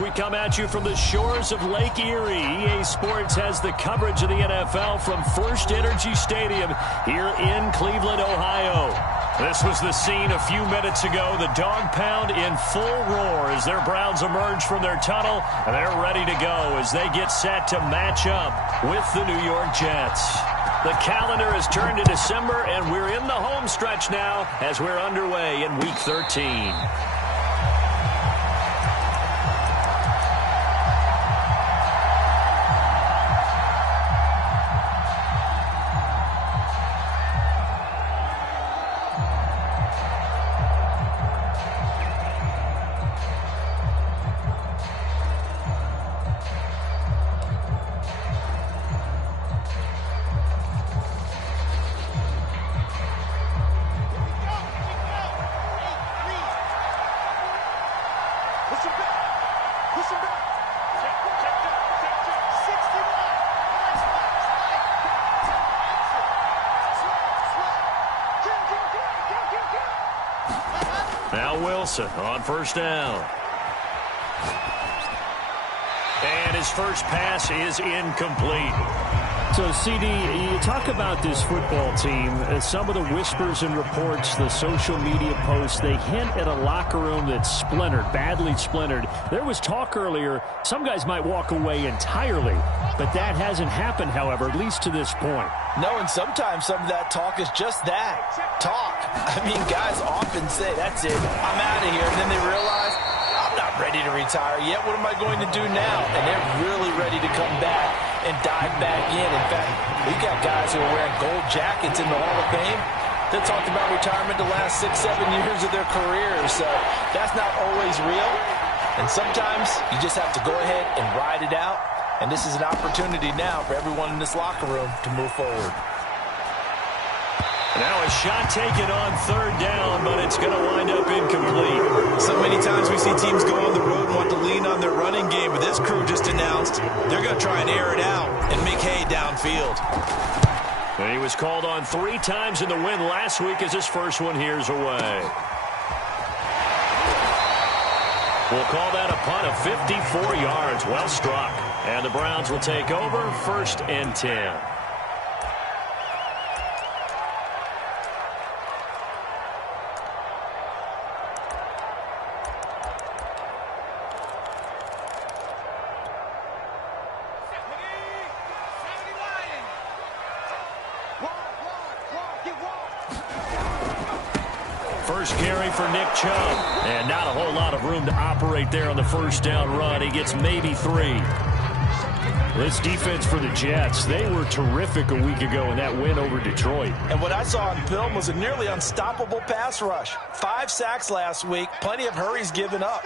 We come at you from the shores of Lake Erie. EA Sports has the coverage of the NFL from First Energy Stadium here in Cleveland, Ohio. This was the scene a few minutes ago. The dog pound in full roar as their Browns emerge from their tunnel, and they're ready to go as they get set to match up with the New York Jets. The calendar has turned to December, and we're in the home stretch now as we're underway in Week 13. Now Wilson on first down. And his first pass is incomplete. So, CD, you talk about this football team, some of the whispers and reports, the social media posts, they hint at a locker room that's splintered, badly splintered. There was talk earlier, some guys might walk away entirely, but that hasn't happened, however, at least to this point. No, and sometimes some of that talk is just that, talk. I mean, guys often say, that's it, I'm out of here, and then they realize, I'm not ready to retire yet, what am I going to do now? And they're really ready to come back and dive back in. In fact, we've got guys who are wearing gold jackets in the Hall of Fame that talked about retirement the last 6-7 years of their careers. So that's not always real. And sometimes you just have to go ahead and ride it out. And this is an opportunity now for everyone in this locker room to move forward. Now a shot taken on third down, but it's going to wind up incomplete. So many times we see teams go on the road and want to lean on their running game, but this crew just announced they're going to try and air it out and make hay downfield. And he was called on 3 times in the win last week as his first one here's away. We'll call that a punt of 54 yards. Well struck. And the Browns will take over, 1st and 10. First carry for Nick Chubb. And not a whole lot of room to operate there on the first down run. He gets maybe 3. This defense for the Jets, they were terrific a week ago in that win over Detroit. And what I saw on film was a nearly unstoppable pass rush. 5 sacks last week, plenty of hurries given up.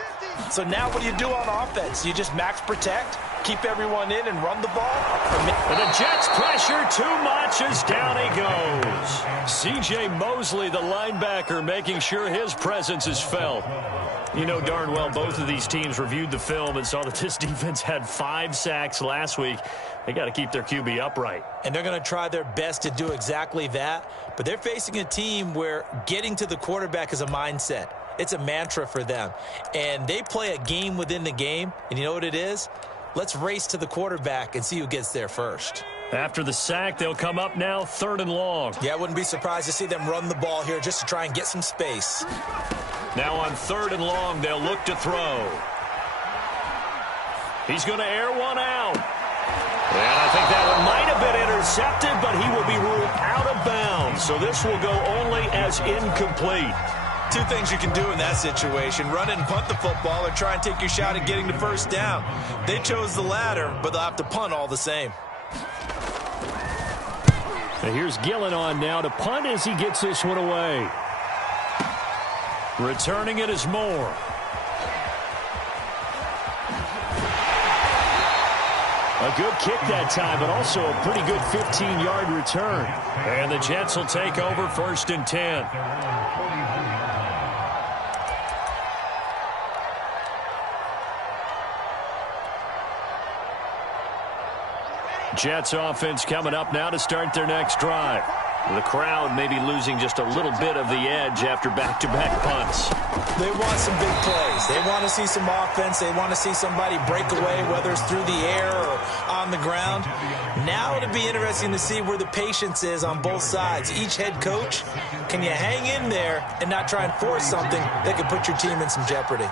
So now what do you do on offense? You just max protect, keep everyone in, and run the ball? And the Jets pressure too much as down he goes. C.J. Mosley, the linebacker, making sure his presence is felt. You know darn well both of these teams reviewed the film and saw that this defense had 5 sacks last week. They got to keep their QB upright. And they're going to try their best to do exactly that. But they're facing a team where getting to the quarterback is a mindset. It's a mantra for them. And they play a game within the game. And you know what it is? Let's race to the quarterback and see who gets there first. After the sack, they'll come up now 3rd and long. Yeah, I wouldn't be surprised to see them run the ball here just to try and get some space. Now on 3rd and long, they'll look to throw. He's going to air one out. And I think that one might have been intercepted, but he will be ruled out of bounds. So this will go only as incomplete. 2 things you can do in that situation: run and punt the football, or try and take your shot at getting the first down. They chose the latter, but they'll have to punt all the same. And here's Gillen on now to punt as he gets this one away. Returning it is Moore. A good kick that time, but also a pretty good 15-yard return. And the Jets will take over 1st and 10. Jets offense coming up now to start their next drive. The crowd maybe losing just a little bit of the edge after back-to-back punts. They want some big plays. They want to see some offense. They want to see somebody break away, whether it's through the air or on the ground. Now it'll be interesting to see where the patience is on both sides. Each head coach, can you hang in there and not try and force something that could put your team in some jeopardy?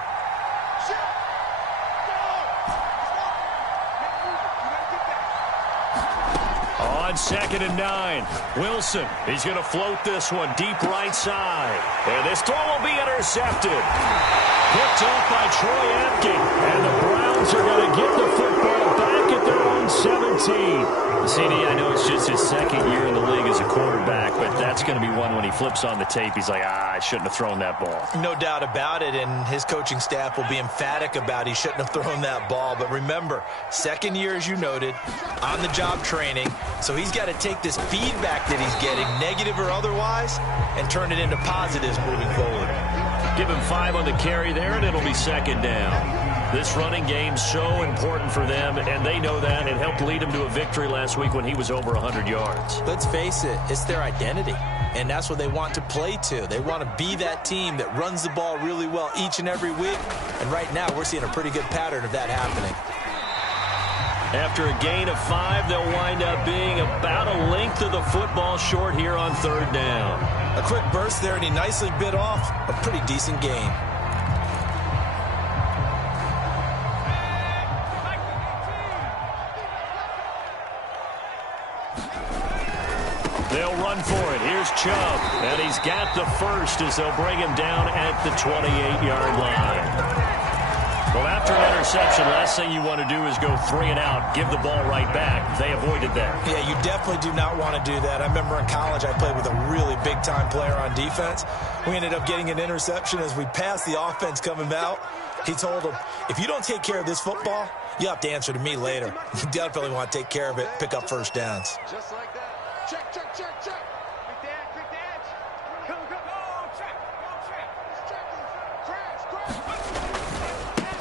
On 2nd and 9, Wilson, he's going to float this one deep right side. And this throw will be intercepted. Picked off by Troy Apke. And the Browns are going to get the football back at their own 17. CD, I know it's just his second year in the league as a quarterback, but that's going to be one when he flips on the tape. He's like, I shouldn't have thrown that ball. No doubt about it, and his coaching staff will be emphatic about he shouldn't have thrown that ball. But remember, second year, as you noted, on-the-job training, so he's got to take this feedback that he's getting, negative or otherwise, and turn it into positives moving forward. Give him 5 on the carry there, and it'll be 2nd down. This running game's so important for them, and they know that. It helped lead them to a victory last week when he was over 100 yards. Let's face it, it's their identity, and that's what they want to play to. They want to be that team that runs the ball really well each and every week, and right now we're seeing a pretty good pattern of that happening. After a gain of 5, they'll wind up being about a length of the football short here on 3rd down. A quick burst there, and he nicely bit off a pretty decent gain. They'll run for it. Here's Chubb, and he's got the first as they'll bring him down at the 28-yard line. Well, after an interception, last thing you want to do is go 3 and out, give the ball right back. They avoided that. Yeah, you definitely do not want to do that. I remember in college I played with a really big-time player on defense. We ended up getting an interception as we passed the offense coming out. He told him, if you don't take care of this football, you have to answer to me later. You definitely want to take care of it, pick up first downs. Just like that. Check, check, check, check. Quick the edge, quick the edge. Go, go, go, check, crash.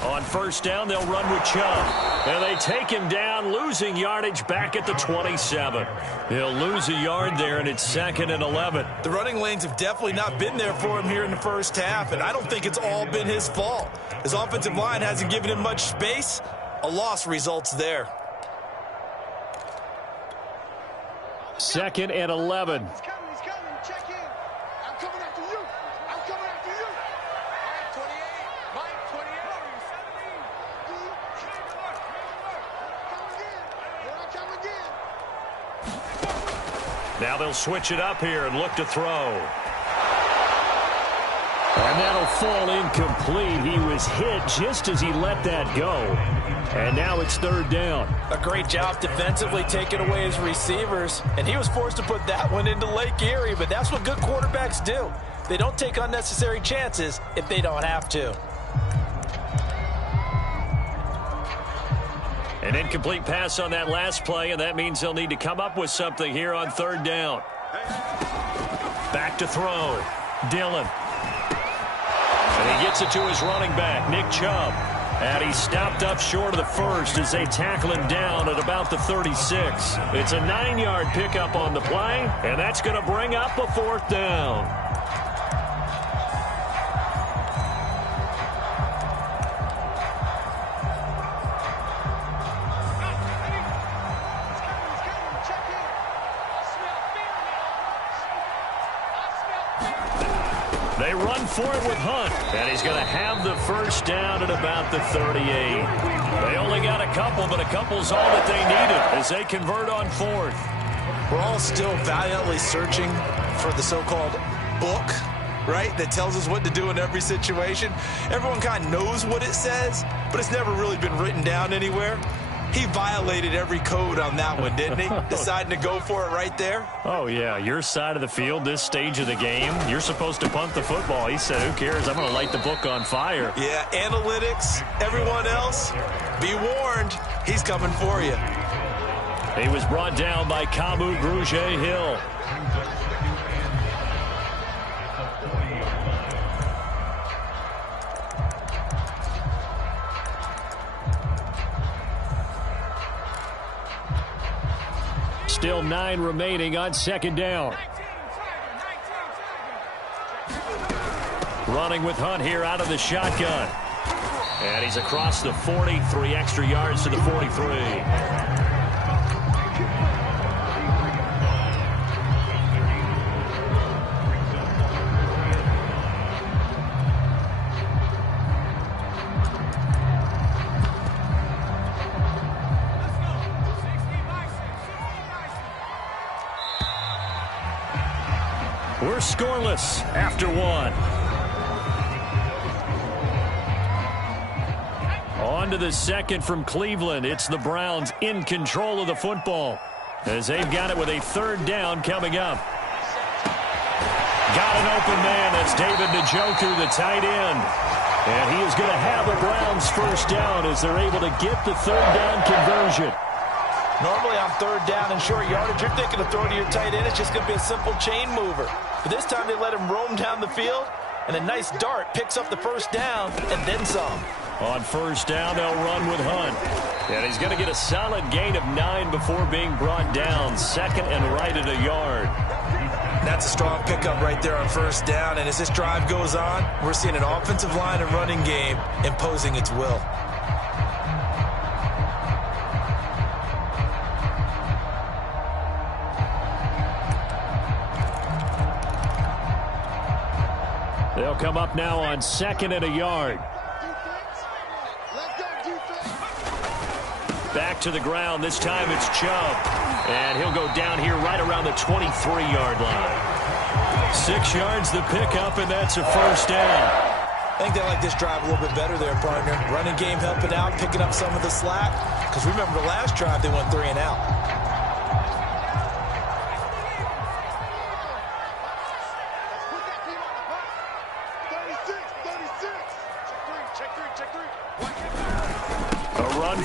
On 1st down, they'll run with Chubb. And they take him down, losing yardage back at the 27. He'll lose a yard there, and it's 2nd and 11. The running lanes have definitely not been there for him here in the first half, and I don't think it's all been his fault. His offensive line hasn't given him much space. A loss results there. 2nd and 11. He's coming, check in. I'm coming after you. I'm coming after you. Mike 28. Now they'll switch it up here and look to throw. And that'll fall incomplete. He was hit just as he let that go. And now it's 3rd down. A great job defensively taking away his receivers. And he was forced to put that one into Lake Erie. But that's what good quarterbacks do. They don't take unnecessary chances if they don't have to. An incomplete pass on that last play, and that means they'll need to come up with something here on 3rd down. Back to throw. Dillon. And he gets it to his running back, Nick Chubb. And he's stopped up short of the first as they tackle him down at about the 36. It's a 9-yard pickup on the play, and that's going to bring up a 4th down. They run for it with Hunt, and he's going to have the first down at about the 38. They only got a couple, but a couple's all that they needed as they convert on 4th. We're all still valiantly searching for the so-called book, right, that tells us what to do in every situation. Everyone kind of knows what it says, but it's never really been written down anywhere. He violated every code on that one, didn't he? Deciding to go for it right there. Oh, yeah. Your side of the field, this stage of the game, you're supposed to punt the football. He said, who cares? I'm going to light the book on fire. Yeah, analytics, everyone else, be warned, he's coming for you. He was brought down by Kamu Grugier-Hill. Still 9 remaining on 2nd down. Running with Hunt here out of the shotgun. And he's across the 40, 3 extra yards to the 43. We're scoreless after 1. On to the second from Cleveland. It's the Browns in control of the football as they've got it with a 3rd down coming up. Got an open man. That's David Njoku, the tight end. And he is going to have the Browns 1st down as they're able to get the 3rd down conversion. Normally on 3rd down and short yardage, you're thinking of throwing to your tight end. It's just going to be a simple chain mover. But this time they let him roam down the field, and a nice dart picks up the 1st down and then some. On 1st down, they'll run with Hunt. And he's going to get a solid gain of 9 before being brought down. 2nd and right at a yard. That's a strong pickup right there on 1st down. And as this drive goes on, we're seeing an offensive line and running game imposing its will. They'll come up now on 2nd and a yard. Back to the ground. This time it's Chubb. And he'll go down here right around the 23-yard line. 6 yards the pickup, and that's a 1st down. I think they like this drive a little bit better there, partner. Running game helping out, picking up some of the slack. Because remember the last drive, they went 3 and out.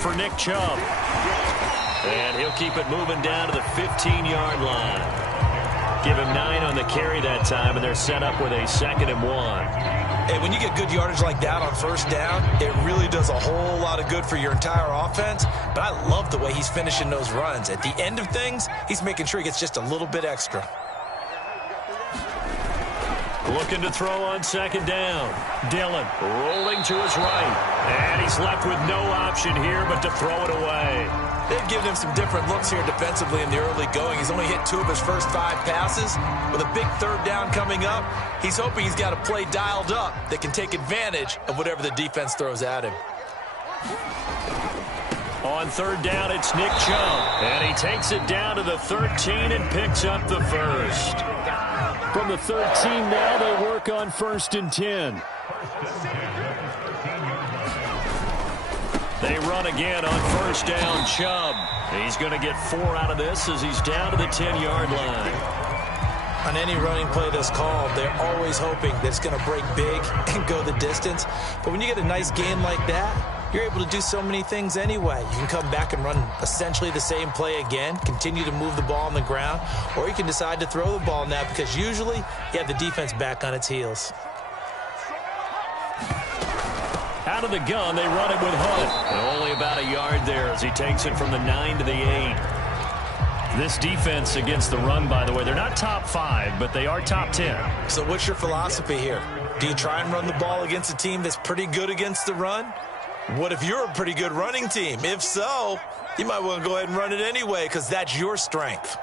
For Nick Chubb. And he'll keep it moving down to the 15-yard line. Give him 9 on the carry that time, and they're set up with a 2nd and 1. Hey, when you get good yardage like that on 1st down, it really does a whole lot of good for your entire offense. But I love the way he's finishing those runs. At the end of things, he's making sure he gets just a little bit extra. Looking to throw on 2nd down. Dillon rolling to his right. And he's left with no option here but to throw it away. They've given him some different looks here defensively in the early going. He's only hit 2 of his first 5 passes. With a big 3rd down coming up, he's hoping he's got a play dialed up that can take advantage of whatever the defense throws at him. On 3rd down, it's Nick Chubb. And he takes it down to the 13 and picks up the 1st. From the 13 now, they work on 1st and 10. They run again on 1st down, Chubb. He's going to get 4 out of this as he's down to the 10-yard line. On any running play that's called, they're always hoping that it's going to break big and go the distance. But when you get a nice gain like that, you're able to do so many things anyway. You can come back and run essentially the same play again, continue to move the ball on the ground, or you can decide to throw the ball now because usually you have the defense back on its heels. Out of the gun, they run it with Hunt. And only about a yard there as he takes it from the 9 to the 8. This defense against the run, by the way, they're not top 5, but they are top 10. So what's your philosophy here? Do you try and run the ball against a team that's pretty good against the run? What if you're a pretty good running team? If so, you might want to go ahead and run it anyway because that's your strength.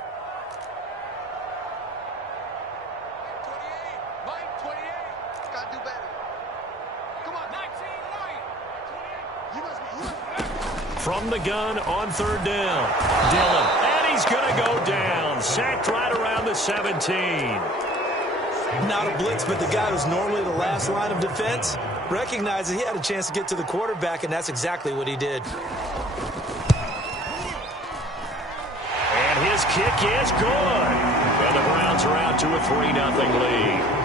From the gun on 3rd down. Dillon. And he's going to go down. Sacked right around the 17. Not a blitz, but the guy who's normally the last line of defense recognizes he had a chance to get to the quarterback, and that's exactly what he did. And his kick is good. And the Browns are out to a 3-0 lead.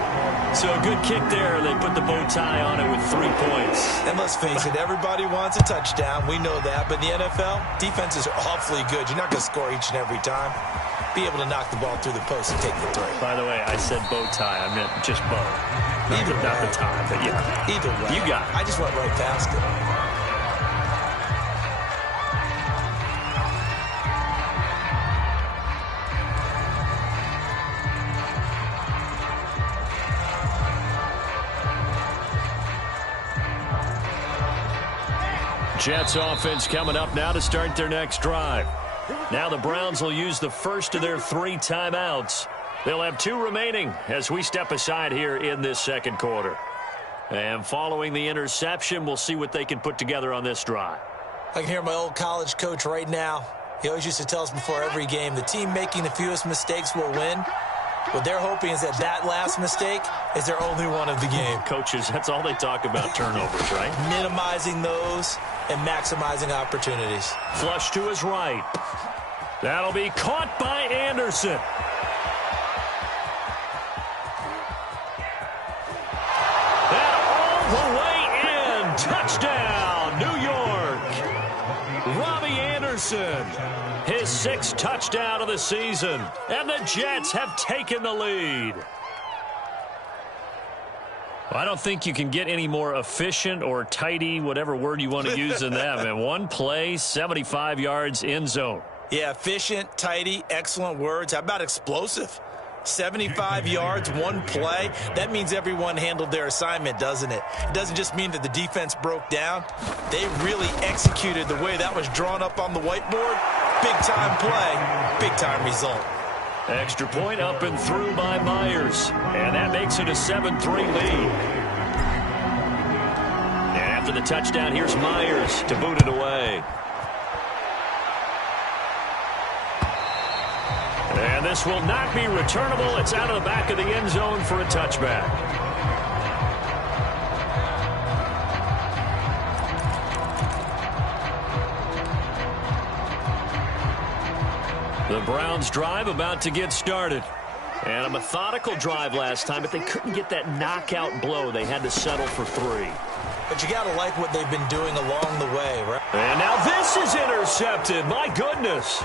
So a good kick there. They put the bow tie on it with 3 points. And let's face it, everybody wants a touchdown. We know that. But in the NFL, defenses are awfully good. You're not going to score each and every time. Be able to knock the ball through the post and take the throw. By the way, I said bow tie. I meant just bow. Not the tie, but yeah. Either way. You got it. I just went right past it. Jets offense coming up now to start their next drive. Now the Browns will use the first of their 3 timeouts. They'll have 2 remaining as we step aside here in this second quarter. And following the interception, we'll see what they can put together on this drive. I can hear my old college coach right now. He always used to tell us before every game, the team making the fewest mistakes will win. What they're hoping is that last mistake is their only one of the game. Coaches, that's all they talk about, turnovers, right? Minimizing those and maximizing opportunities. Flush to his right. That'll be caught by Anderson. And all the way in. Touchdown, New York. Robbie Anderson. His 6th touchdown of the season. And the Jets have taken the lead. I don't think you can get any more efficient or tidy, whatever word you want to use in that. And 1 play, 75 yards, end zone. Yeah, efficient, tidy, excellent words. How about explosive? 75 yards, 1 play. That means everyone handled their assignment, doesn't it? It doesn't just mean that the defense broke down. They really executed the way that was drawn up on the whiteboard. Big-time play, big-time result. Extra point up and through by Myers. And that makes it a 7-3 lead. And after the touchdown, here's Myers to boot it away. And this will not be returnable. It's out of the back of the end zone for a touchback. The Browns drive about to get started. And a methodical drive last time, but they couldn't get that knockout blow. They had to settle for 3. But you got to like what they've been doing along the way, right? And now this is intercepted. My goodness.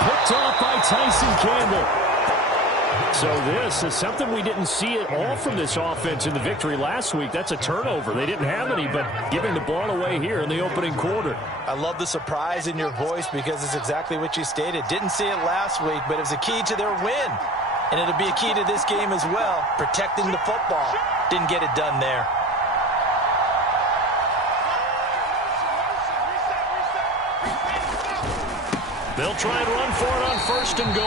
Picked off by Tyson Campbell. So this is something we didn't see at all from this offense in the victory last week. That's a turnover. They didn't have any, but giving the ball away here in the opening quarter. I love the surprise in your voice because it's exactly what you stated. Didn't see it last week, but it was a key to their win. And it'll be a key to this game as well, protecting the football. Didn't get it done there. They'll try and run for it on 1st and goal.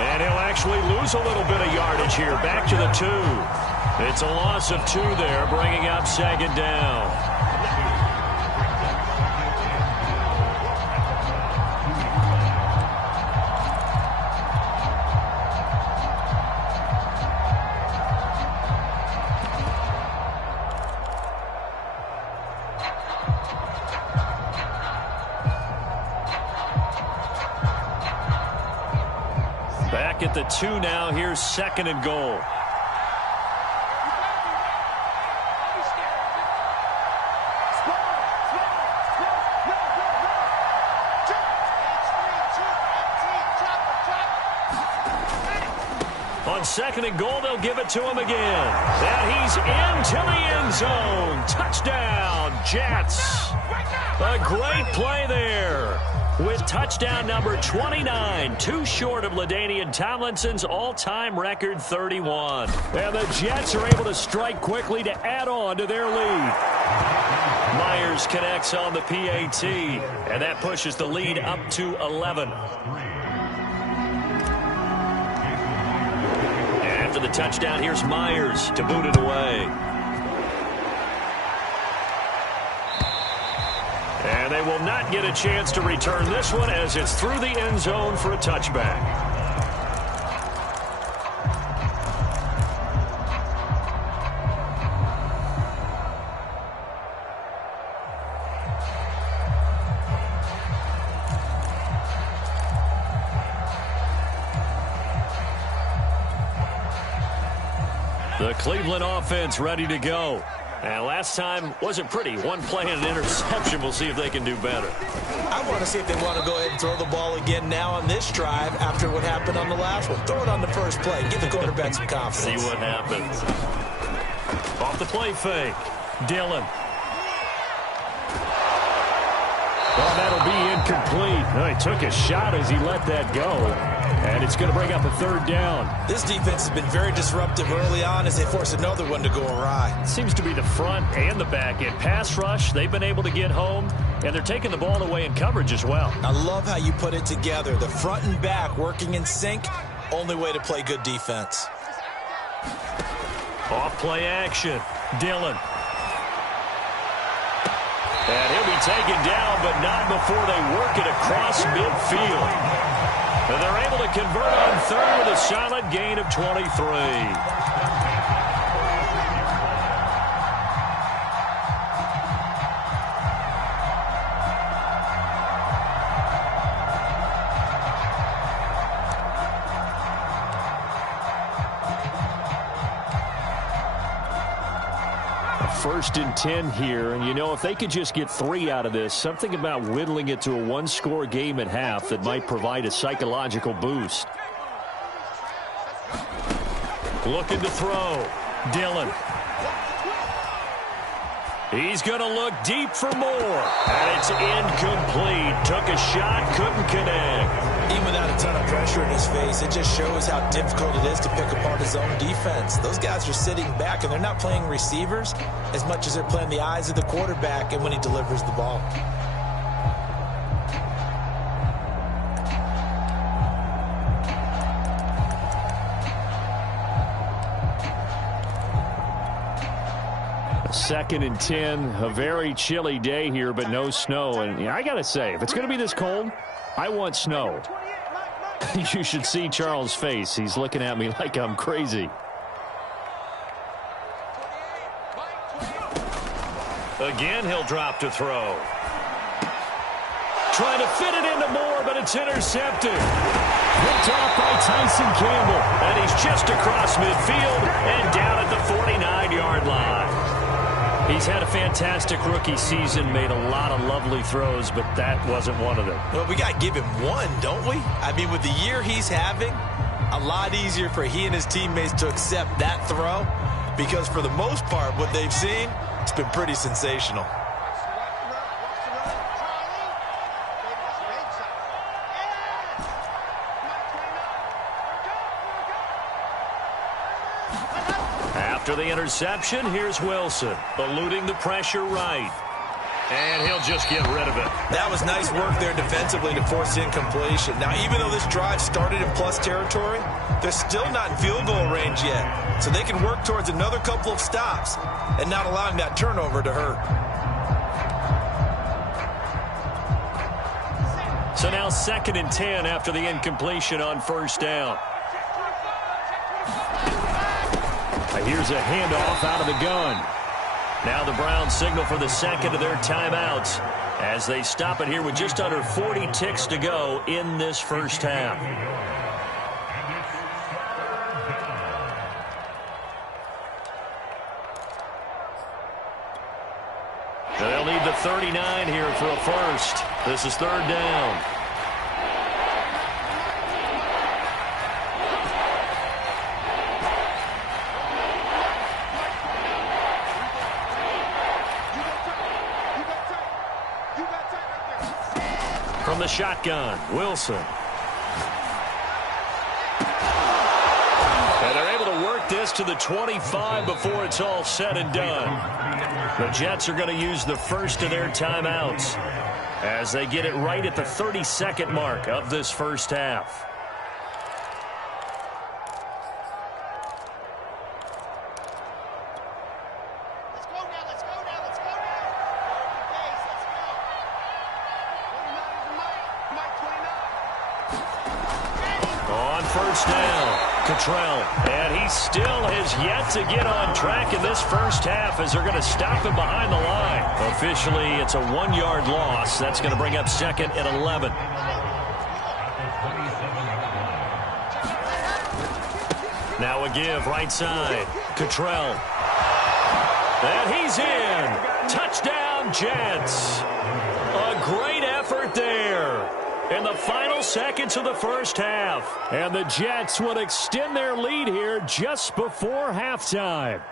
And he'll actually lose a little bit of yardage here. Back to the 2. It's a loss of 2 there, bringing up 2nd down. Back at the 2 now. Here's 2nd and goal. On 2nd and goal, they'll give it to him again. And he's into the end zone. Touchdown, Jets. A great play there. With touchdown number 29, 2 short of LaDainian Tomlinson's all-time record 31. And the Jets are able to strike quickly to add on to their lead. Myers connects on the PAT, and that pushes the lead up to 11. After the touchdown, here's Myers to boot it away. And they will not get a chance to return this one as it's through the end zone for a touchback. The Cleveland offense ready to go. And last time wasn't pretty. 1 play and an interception. We'll see if they can do better. I want to see if they want to go ahead and throw the ball again now on this drive after what happened on the last one. Throw it on the first play. Give the quarterback some confidence. See what happens. Off the play fake. Dillon. Well, that'll be incomplete. No, he took a shot as he let that go. And it's going to bring up a third down. This defense has been very disruptive early on as they force another one to go awry. Seems to be the front and the back end. Pass rush, they've been able to get home, and they're taking the ball away in coverage as well. I love how you put it together. The front and back working in sync, only way to play good defense. Off play action. Dillon. And he'll be taken down, but not before they work it across midfield. And they're able to convert on third with a solid gain of 23. First and 10 here, and you know, if they could just get 3 out of this, something about whittling it to a one-score game at half that might provide a psychological boost. Looking to throw. Dillon. He's going to look deep for more. And it's incomplete. Took a shot, couldn't connect. Even without a ton of pressure in his face, it just shows how difficult it is to pick apart his own defense. Those guys are sitting back, and they're not playing receivers as much as they're playing the eyes of the quarterback and when he delivers the ball. Second and 10, a very chilly day here, but no snow. And I got to say, if it's going to be this cold, I want snow. You should see Charles' face. He's looking at me like I'm crazy. Again, he'll drop to throw. Trying to fit it into Moore, but it's intercepted. Picked off by Tyson Campbell. And he's just across midfield and down at the 49-yard line. He's had a fantastic rookie season, made a lot of lovely throws, but that wasn't one of them. Well, we got to give him one, don't we? I mean, with the year he's having, a lot easier for he and his teammates to accept that throw because for the most part, what they've seen, it's been pretty sensational. After the interception, here's Wilson, eluding the pressure right. And he'll just get rid of it. That was nice work there defensively to force incompletion. Now, even though this drive started in plus territory, they're still not in field goal range yet. So they can work towards another couple of stops and not allowing that turnover to hurt. So now 2nd and 10 after the incompletion on first down. Here's a handoff out of the gun. Now the Browns signal for the second of their timeouts as they stop it here with just under 40 ticks to go in this first half. They'll need the 39 here for a first. This is third down. From the shotgun, Wilson. And they're able to work this to the 25 before it's all said and done. The Jets are going to use the first of their timeouts as they get it right at the 32nd mark of this first half. First down, Cottrell, and he still has yet to get on track in this first half as they're going to stop him behind the line. Officially, it's a 1-yard loss. That's going to bring up 2nd and 11. Now a give, right side, Cottrell. And he's in. Touchdown, Jets. A great effort there in the final seconds of the first half. And the Jets would extend their lead here just before halftime.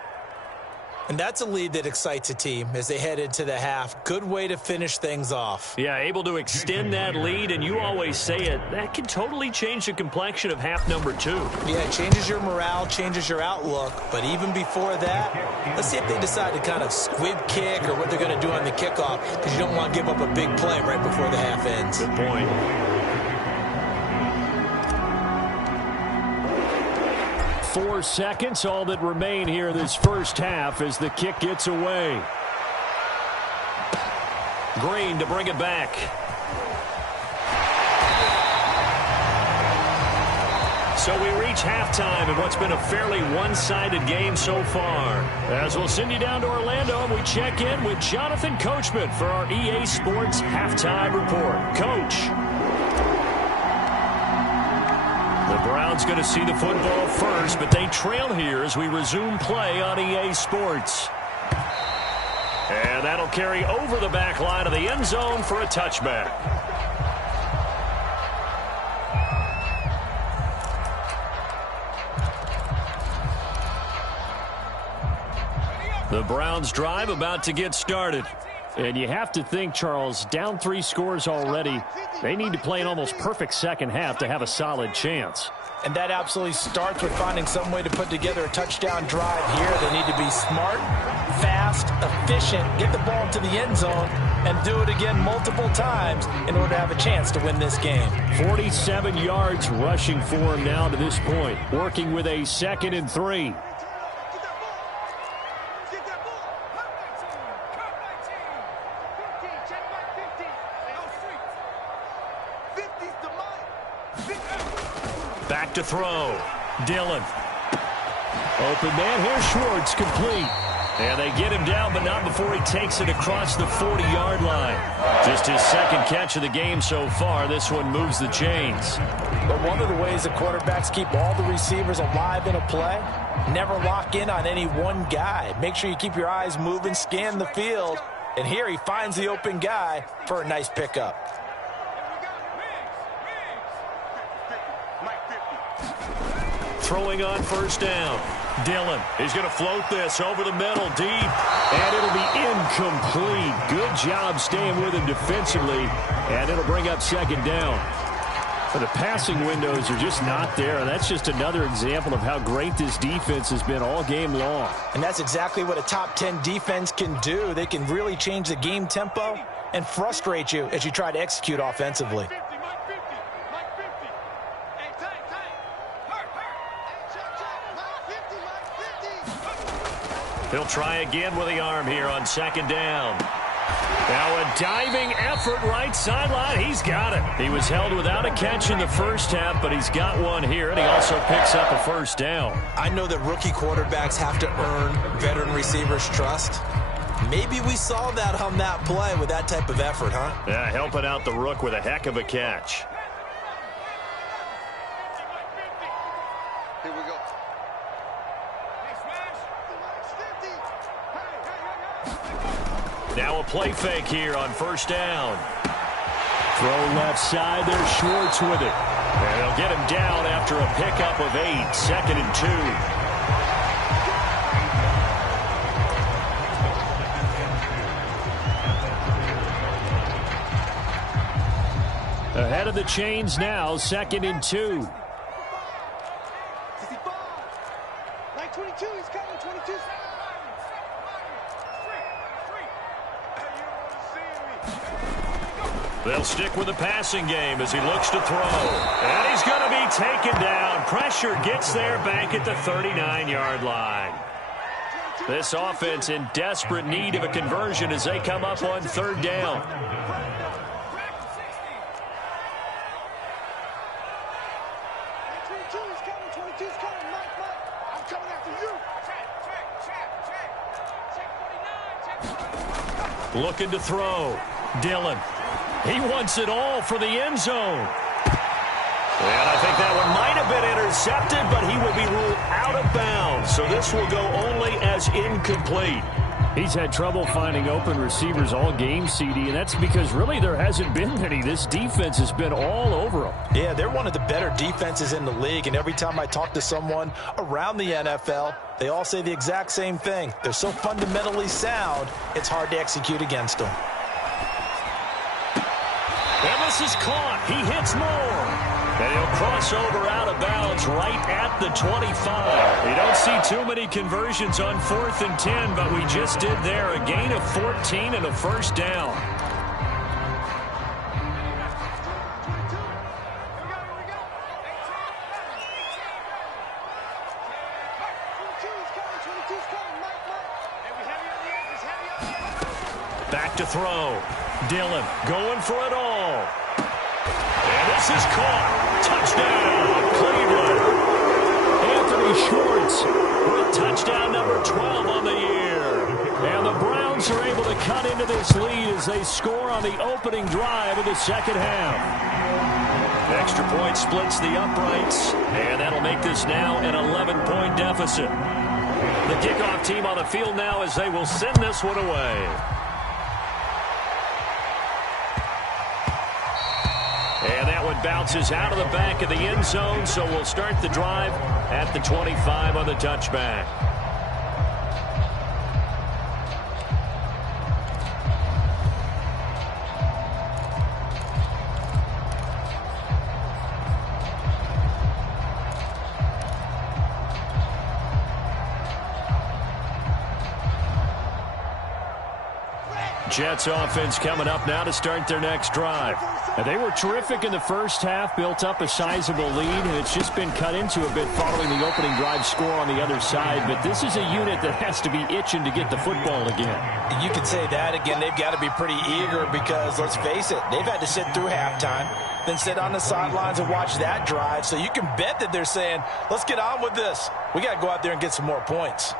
And that's a lead that excites a team as they head into the half. Good way to finish things off. Yeah, able to extend that lead, and you always say it, that can totally change the complexion of half number 2. Yeah, it changes your morale, changes your outlook. But even before that, let's see if they decide to kind of squib kick or what they're going to do on the kickoff, because you don't want to give up a big play right before the half ends. Good point. Four seconds, all that remain here this first half as the kick gets away. Green to bring it back. So we reach halftime in what's been a fairly one-sided game so far. As we'll send you down to Orlando, and we check in with Jonathan Coachman for our EA Sports Halftime Report. Coach. The Browns going to see the football first, but they trail here as we resume play on EA Sports. And that'll carry over the back line of the end zone for a touchback. The Browns drive about to get started. And you have to think, Charles, down 3 scores already. They need to play an almost perfect second half to have a solid chance. And that absolutely starts with finding some way to put together a touchdown drive here. They need to be smart, fast, efficient, get the ball to the end zone, and do it again multiple times in order to have a chance to win this game. 47 yards rushing for him now to this point, working with a 2nd and 3. Back to throw. Dillon. Open man, here's Schwartz, complete. And they get him down, but not before he takes it across the 40-yard line. Just his 2nd catch of the game so far. This one moves the chains. But one of the ways the quarterbacks keep all the receivers alive in a play, never lock in on any one guy. Make sure you keep your eyes moving, scan the field. And here he finds the open guy for a nice pickup. Throwing on first down. Dillon. He's going to float this over the middle, deep. And it'll be incomplete. Good job staying with him defensively. And it'll bring up 2nd down. But the passing windows are just not there. And that's just another example of how great this defense has been all game long. And that's exactly what a top 10 defense can do. They can really change the game tempo and frustrate you as you try to execute offensively. He'll try again with the arm here on 2nd down. Now a diving effort right sideline. He's got it. He was held without a catch in the first half, but he's got one here, and he also picks up a first down. I know that rookie quarterbacks have to earn veteran receivers' trust. Maybe we saw that on that play with that type of effort, huh? Yeah, helping out the rook with a heck of a catch. Here we go. Now a play fake here on first down. Throw left side. There's Schwartz with it. And they'll get him down after a pickup of 8. 2nd and 2. Ahead of the chains now, 2nd and 2. 22, he's coming, 22. They'll stick with the passing game as he looks to throw. And he's going to be taken down. Pressure gets there back at the 39-yard line. This offense in desperate need of a conversion as they come up on 3rd down. Looking to throw. Dillon. He wants it all for the end zone. And I think that one might have been intercepted, but he will be ruled out of bounds. So this will go only as incomplete. He's had trouble finding open receivers all game, CD, and that's because really there hasn't been many. This defense has been all over him. Yeah, they're one of the better defenses in the league, and every time I talk to someone around the NFL, they all say the exact same thing. They're so fundamentally sound, it's hard to execute against them. And this is caught. He hits more. And he'll cross over out of bounds right at the 25. You don't see too many conversions on 4th and 10, but we just did there. A gain of 14 and a first down. Back to throw. Dillon going for it all. And this is caught. Touchdown, Cleveland. Anthony Schwartz with touchdown number 12 on the year. And the Browns are able to cut into this lead as they score on the opening drive of the second half. Extra point splits the uprights, and that'll make this now an 11-point deficit. The kickoff team on the field now as they will send this one away. And that one bounces out of the back of the end zone, so we'll start the drive at the 25 on the touchback. Jets offense coming up now to start their next drive. And they were terrific in the first half, built up a sizable lead, and it's just been cut into a bit following the opening drive score on the other side. But this is a unit that has to be itching to get the football again. You can say that again. They've got to be pretty eager because, let's face it, they've had to sit through halftime, then sit on the sidelines and watch that drive. So you can bet that they're saying, let's get on with this. We got to go out there and get some more points.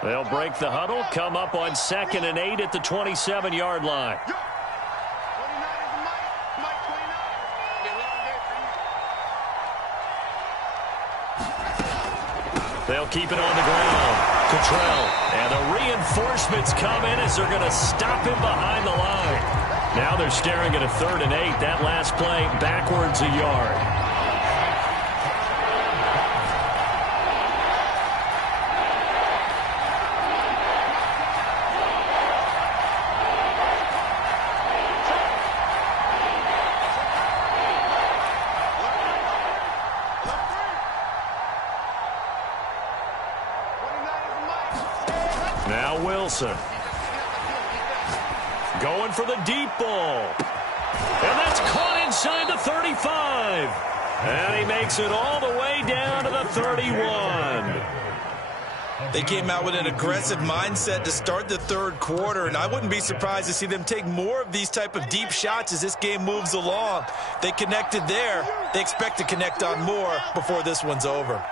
They'll break the huddle, come up on 2nd and 8 at the 27-yard line. They'll keep it on the ground. Cottrell. And the reinforcements come in as they're going to stop him behind the line. Now they're staring at a 3rd and 8. That last play backwards a yard. Now Wilson. Going for the deep ball. And that's caught inside the 35. And he makes it all the way down to the 31. They came out with an aggressive mindset to start the third quarter, and I wouldn't be surprised to see them take more of these type of deep shots as this game moves along. They connected there. They expect to connect on more before this one's over.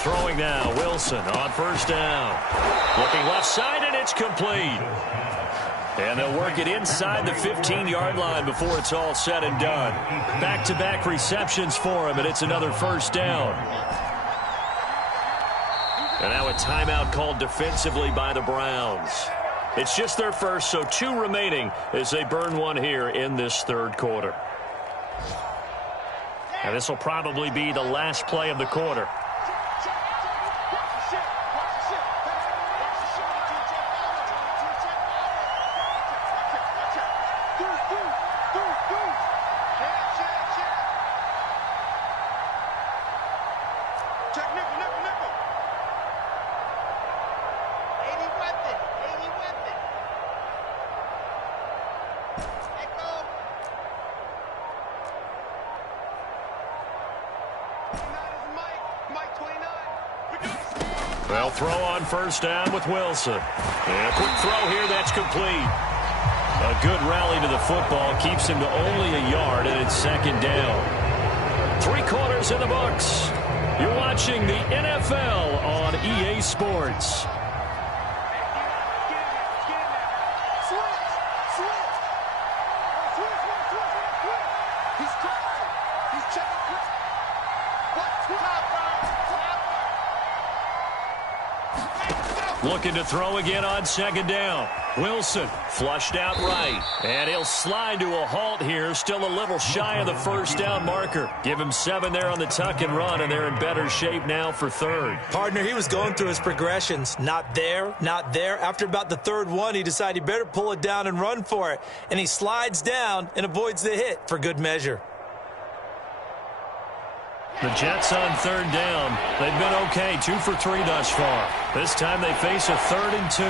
Throwing now, Wilson on first down. Looking left side, and it's complete. And they'll work it inside the 15-yard line before it's all said and done. Back-to-back receptions for him, and it's another first down. And now a timeout called defensively by the Browns. It's just their first, so 2 remaining as they burn one here in this third quarter. And this will probably be the last play of the quarter. They'll throw on first down with Wilson. And a quick throw here, that's complete. A good rally to the football keeps him to only a yard, and it's second down. 3 quarters in the books. You're watching the NFL on EA Sports. Looking to throw again on second down. Wilson flushed out right. And he'll slide to a halt here. Still a little shy of the first down marker. Give him 7 there on the tuck and run, and they're in better shape now for third. Partner, he was going through his progressions. Not there, not there. After about the third one, he decided he better pull it down and run for it. And he slides down and avoids the hit for good measure. The Jets on third down. They've been okay, 2 for 3 thus far. This time they face a 3rd and 2.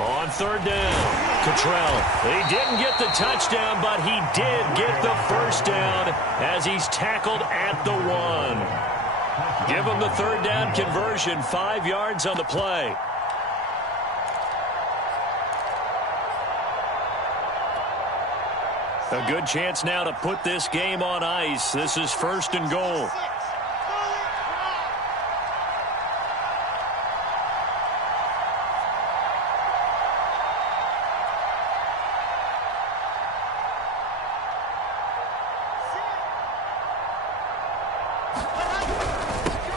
On third down, Cottrell. He didn't get the touchdown, but he did get the first down as he's tackled at the 1. Give him the third down conversion, 5 yards on the play. A good chance now to put this game on ice. This is 1st and goal.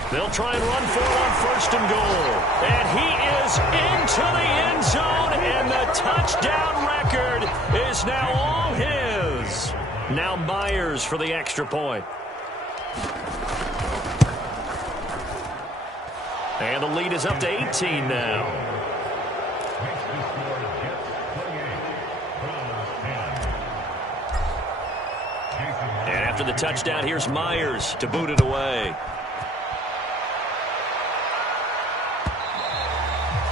They'll try and run for it on 1st and goal. And he is into the end zone, and the touchdown record is now all his. Now Myers for the extra point. And the lead is up to 18 now. And after the touchdown, here's Myers to boot it away.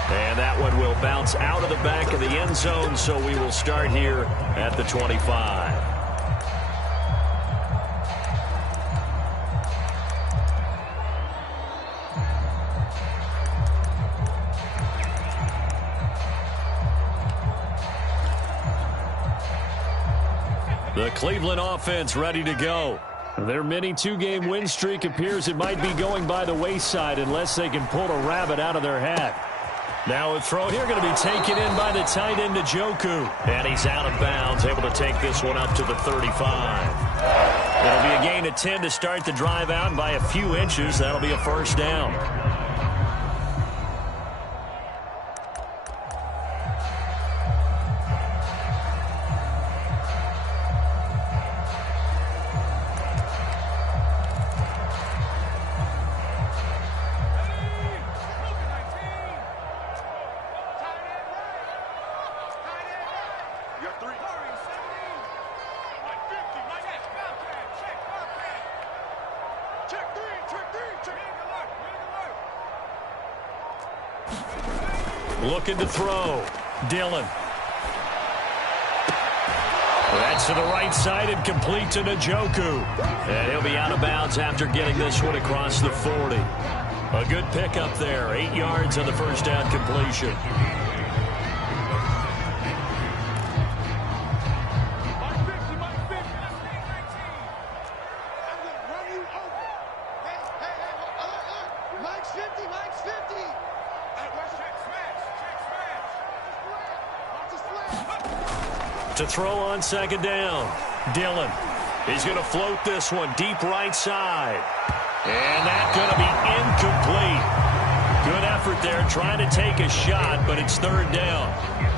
And that one will bounce out of the back of the end zone, so we will start here at the 25. The Cleveland offense ready to go. Their mini 2-game win streak appears it might be going by the wayside unless they can pull a rabbit out of their hat. Now a throw here going to be taken in by the tight end Njoku. And he's out of bounds, able to take this one up to the 35. It'll be a gain of 10 to start the drive out, and by a few inches, that'll be a first down. Looking to throw. Dillon. That's to the right side and complete to Njoku. And he'll be out of bounds after getting this one across the 40. A good pickup there. 8 yards on the first down completion. To throw on second down. Dillon. He's going to float this one deep right side. And that's going to be incomplete. Good effort there trying to take a shot, but it's third down.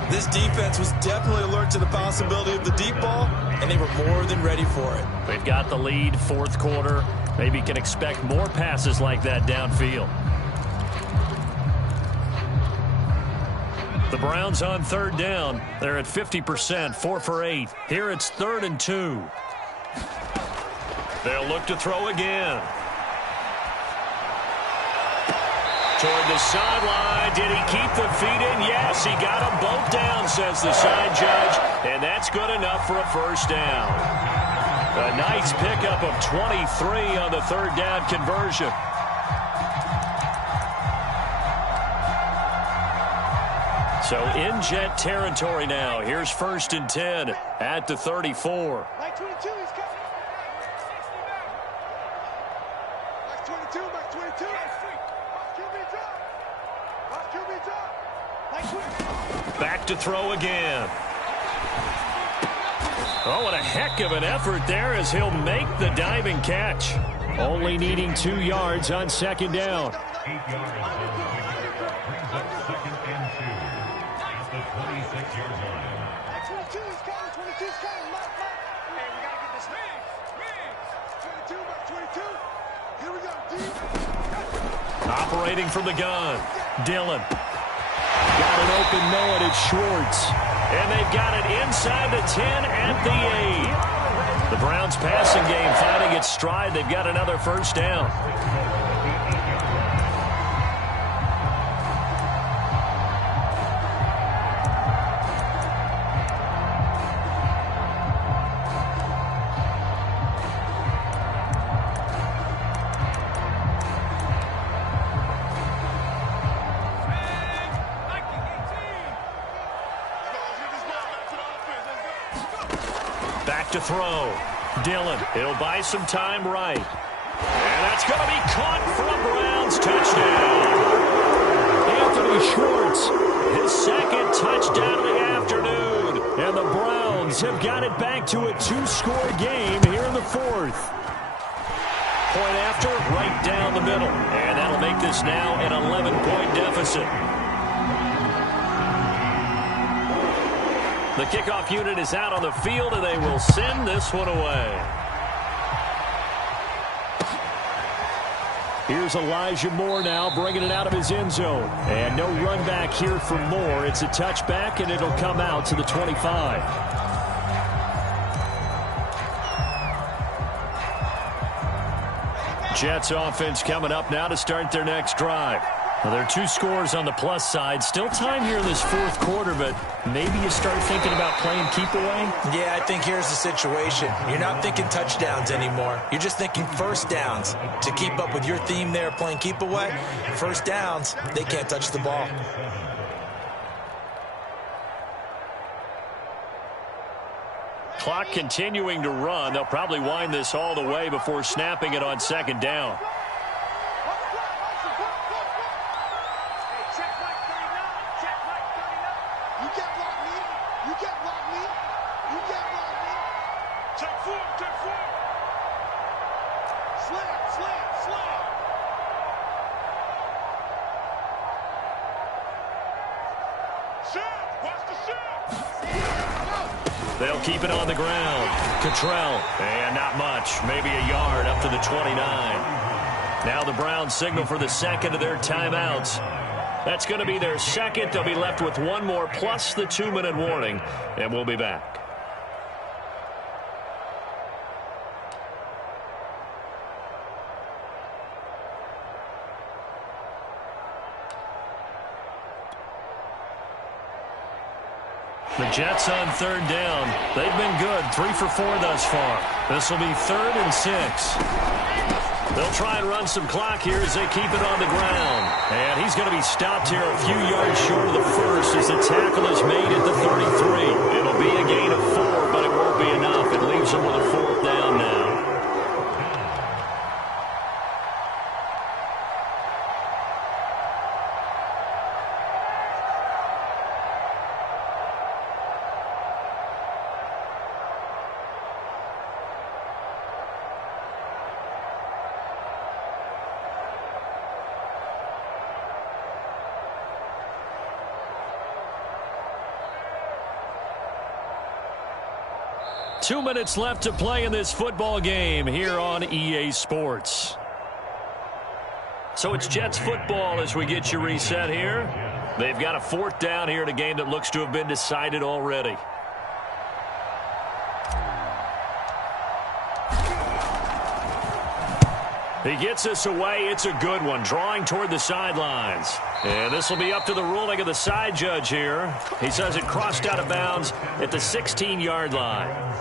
This defense was definitely alert to the possibility of the deep ball, and they were more than ready for it. They've got the lead, 4th quarter. Maybe can expect more passes like that downfield. The Browns on third down. They're at 50%, 4 for 8. Here it's 3rd and 2. They'll look to throw again. Toward the sideline. Did he keep the feet in? Yes, he got them both down, says the side judge. And that's good enough for a first down. A nice pickup of 23 on the third down conversion. So in Jet territory now. Here's 1st and 10 at the 34. Mike 22, he's coming. Mike 22, Mike 22. QB drop. QB drop. Mike 22. Back to throw again. Oh, what a heck of an effort there as he'll make the diving catch. Only needing 2 yards on second down. 8 yards on the brings up 2nd and 2 at the 26-yard line. 22 is coming. 22 is coming. Mike. Hey, we got to get this. Migs. 22, Mike. 22. Here we go. Deep. Operating from the gun. Dillon. Got an open man. It's Schwartz. And they've got it inside the 10 at the 8. The Browns passing game finding its stride. They've got another first down. Back to throw. Dillon. He'll buy some time right. And that's going to be caught for a Browns touchdown. Anthony Schwartz, his second touchdown of the afternoon. And the Browns have got it back to a 2-score game here in the 4th. Point after, right down the middle. And that'll make this now an 11-point deficit. The kickoff unit is out on the field, and they will send this one away. Here's Elijah Moore now, bringing it out of his end zone. And no run back here for Moore. It's a touchback, and it'll come out to the 25. Jets offense coming up now to start their next drive. Well, there are 2 scores on the plus side. Still time here in this 4th quarter, but maybe you start thinking about playing keep away? Yeah, I think here's the situation. You're not thinking touchdowns anymore. You're just thinking first downs. To keep up with your theme there, playing keep away, first downs, they can't touch the ball. Clock continuing to run. They'll probably wind this all the way before snapping it on 2nd down. They'll keep it on the ground. Cottrell, and not much. Maybe a yard up to the 29. Now the Browns signal for the second of their timeouts. That's going to be their second. They'll be left with one more plus the 2-minute warning, and we'll be back. The Jets on 3rd down. They've been good. 3 for 4 thus far. This will be 3rd and 6. They'll try and run some clock here as they keep it on the ground. And he's going to be stopped here a few yards short of the first as the tackle is made at the 33. It'll be a gain of 4, but it won't be enough. It leaves them with a 4th down now. Two minutes left to play in this football game here on EA Sports. So it's Jets football as we get you reset here. They've got a 4th down here in a game that looks to have been decided already. He gets us away. It's a good one. Drawing toward the sidelines. And this will be up to the ruling of the side judge here. He says it crossed out of bounds at the 16-yard line.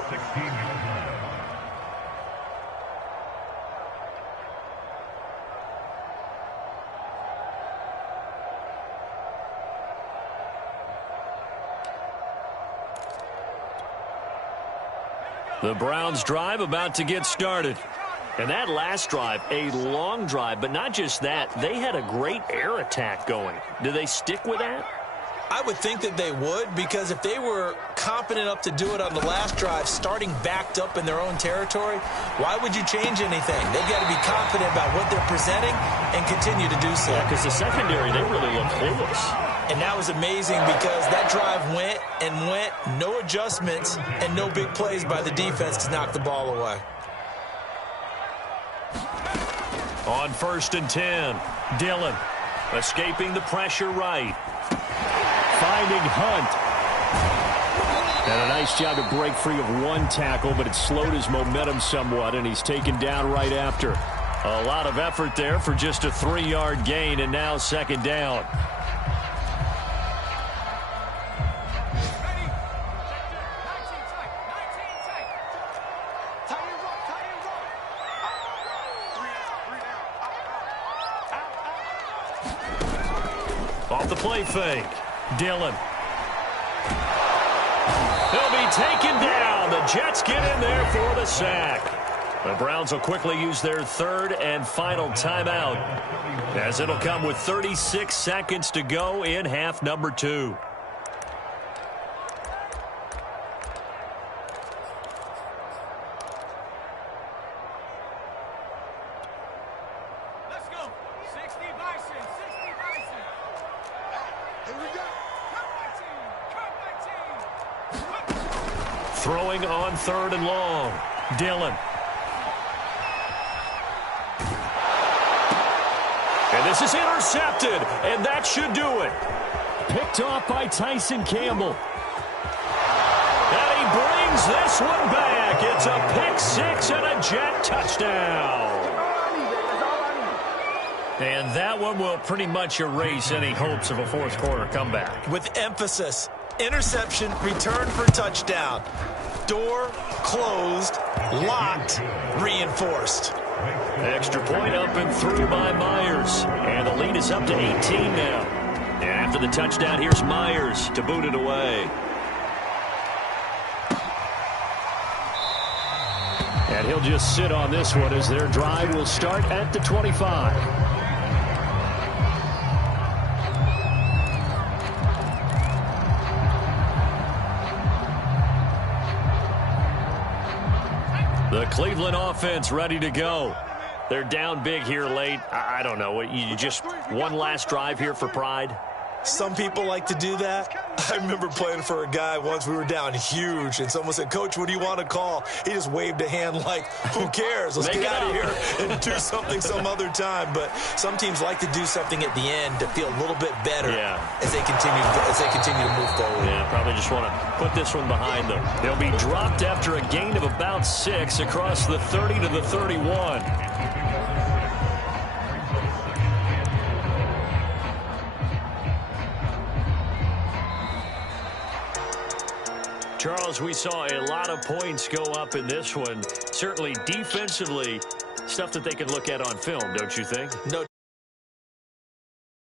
The Browns drive about to get started. And that last drive, a long drive, but not just that. They had a great air attack going. Do they stick with that? I would think that they would, because if they were competent enough to do it on the last drive, starting backed up in their own territory, why would you change anything? They've got to be confident about what they're presenting and continue to do so. Yeah, because the secondary, they really look clueless. And that was amazing because that drive went and went, no adjustments, and no big plays by the defense to knock the ball away. On 1st and 10, Dillon escaping the pressure right. Finding Hunt. And a nice job to break free of one tackle, but it slowed his momentum somewhat, and he's taken down right after. A lot of effort there for just a 3-yard gain, and now 2nd down. Off the play fake, Dillon. He'll be taken down. The Jets get in there for the sack. The Browns will quickly use their 3rd and final timeout, as it'll come with 36 seconds to go in half number 2. Throwing on 3rd and long, Dillon. And this is intercepted, and that should do it. Picked off by Tyson Campbell. And he brings this one back. It's a pick 6 and a Jet touchdown. And that one will pretty much erase any hopes of a 4th quarter comeback. With emphasis, interception, return for touchdown. Door closed, locked, reinforced. Extra point up and through by Myers. And the lead is up to 18 now. And after the touchdown, here's Myers to boot it away. And he'll just sit on this one as their drive will start at the 25. The Cleveland offense ready to go. They're down big here late. I don't know. You just one last drive here for pride? Some people like to do that. I remember playing for a guy once. We were down huge, and someone said, "Coach, what do you want to call?" He just waved a hand like, "Who cares? Let's get out of here and do something some other time." But some teams like to do something at the end to feel a little bit better as they continue to move forward. Yeah, probably just want to put this one behind them. They'll be dropped after a gain of about 6 across the 30 to the 31. Charles, we saw a lot of points go up in this one. Certainly defensively, stuff that they can look at on film, don't you think? No